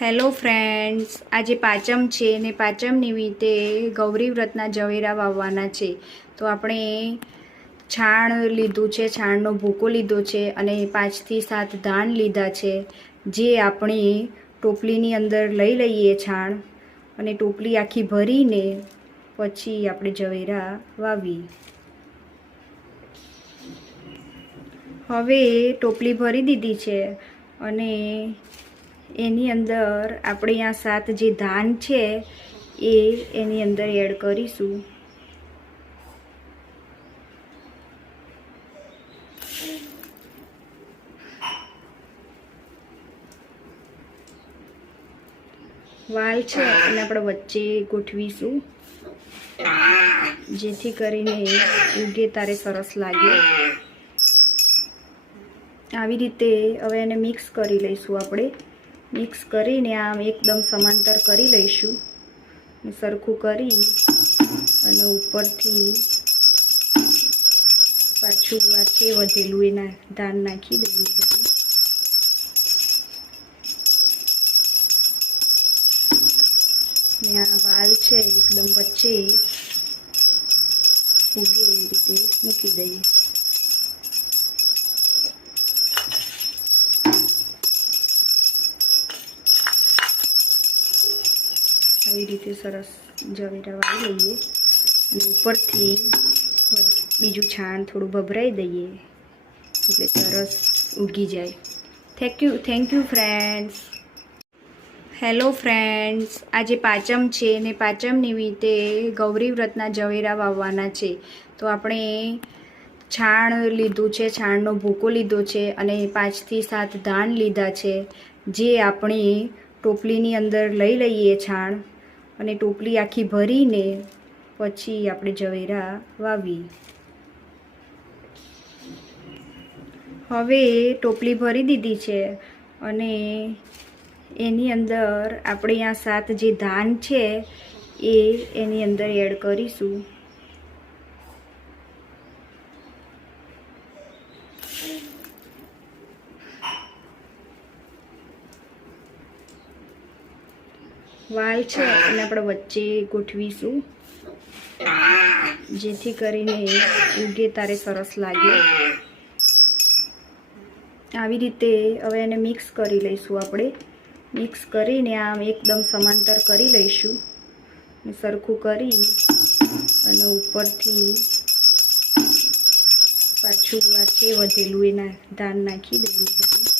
Hello friends, આજે પાંચમ છે ને પાંચમ નિમિત્તે ગૌરી વ્રતના ઝવેરા વાવવાના છે. તો આપણે છાણ લીધું છે, છાણનો ભૂકો લીધો છે અને 5 થી 7 ધાન લીધા છે, જે આપણે ટોપલીની અંદર લઈ લઈએ છાણ, અને ટોપલી આખી ભરીને પછી આપણે ઝવેરા વાવી. હવે ટોપલી ભરી દીધી છે અને એની અંદર આપણે આ 7 જે ધાન છે એ એની અંદર એડ કરીશું. વાલ છે અને આપણે વચ્ચે ગોઠવીશું, જેથી કરીને ઉગે તારે સરસ લાગે. આવી રીતે હવે એને મિક્સ કરી લઈશું. આપણે મિક્સ કરીને આમ એકદમ સમાંતર કરી લઈશું. સરખું કરી અને ઉપરથી પાછું આ છે વધેલું એના ધાન નાખી દઈએ બધું. ને આ વાલ છે એકદમ વચ્ચે ઉગે એવી રીતે મૂકી દઈએ. આવી રીતે સરસ ઝવેરા વાવી લઈએ અને ઉપરથી બીજું છાણ થોડું ભભરાઈ દઈએ એટલે સરસ ઉગી જાય. Thank you friends. Hello friends, આજે પાંચમ છે ને પાંચમ નિમિત્તે ગૌરી વ્રતના ઝવેરા વાવવાના છે. તો આપણે છાણ લીધું છે, છાણનો ભૂકો લીધો છે અને 5 થી 7 ધાન લીધા છે, જે આપણે ટોપલીની અંદર લઈ લઈએ છાણ, અને ટોપલી આખી ભરીને પછી આપણે ઝવેરા વાવી. હવે ટોપલી ભરી દીધી છે અને એની અંદર આપણે આ 7 જે ધાન છે એ એની અંદર એડ કરીશું. વાલ છે અને આપણે વચ્ચે ગોઠવીશું, જેથી કરીને ઉગે તારે સરસ લાગે. આવી રીતે હવે એને મિક્સ કરી લઈશું. આપણે મિક્સ કરીને આમ એકદમ સમાંતર કરી લઈશું. સરખું કરી અને ઉપરથી પાછું આ છે વધેલું એના ધાન નાખી દઈએ બધું.